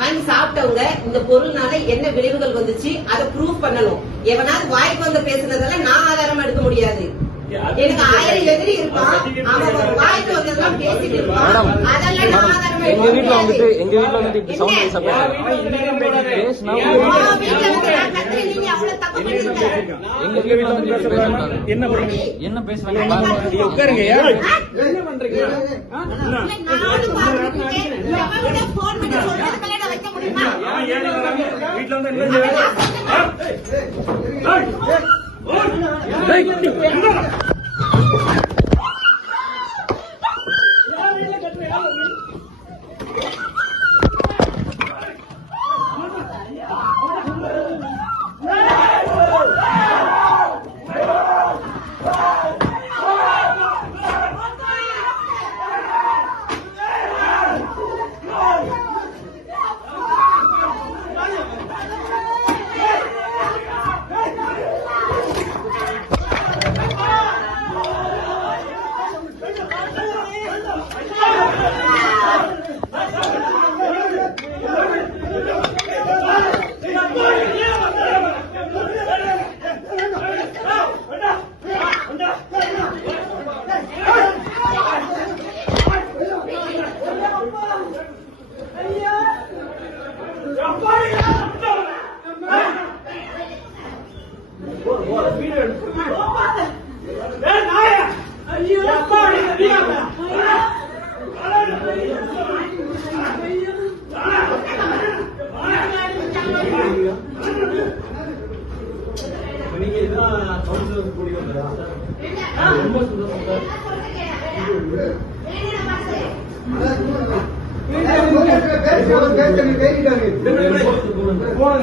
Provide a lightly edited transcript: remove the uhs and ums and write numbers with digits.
வாங்கி சாப்பிட்டவங்க இந்த பொருள்னால என்ன விளைவுகள் வந்துச்சு அதை ப்ரூவ் பண்ணணும். எவனாவது வாய்க்கு வந்து பேசுனதெல்லாம் நான் ஆதாரமா எடுக்க முடியாது. எனக்கு 1000 எதிரி இருப்பான், அவன் ஒரு வாய்க்கு வந்ததெல்லாம் பேசிட்டு இருப்பான், அதெல்லாம் நான் ஆதாரமா எடுக்க முடியாது. எங்க வீட்டுல வந்து இப்படி சவுண்ட் பேச என்ன பேசுறாங்க போன